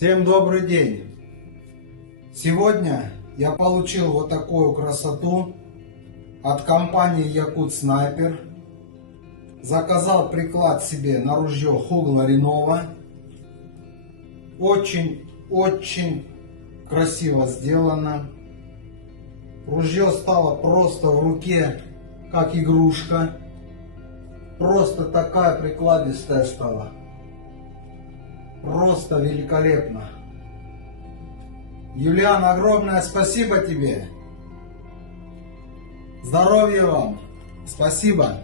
Всем добрый день! Сегодня я получил вот такую красоту от компании Якут Снайпер. Заказал приклад себе на ружье Хугла Ренова. Очень красиво сделано. Ружье стало просто в руке как игрушка. Просто такая прикладистая стала. Просто великолепно. Юлиан, огромное спасибо тебе. Здоровья вам. Спасибо.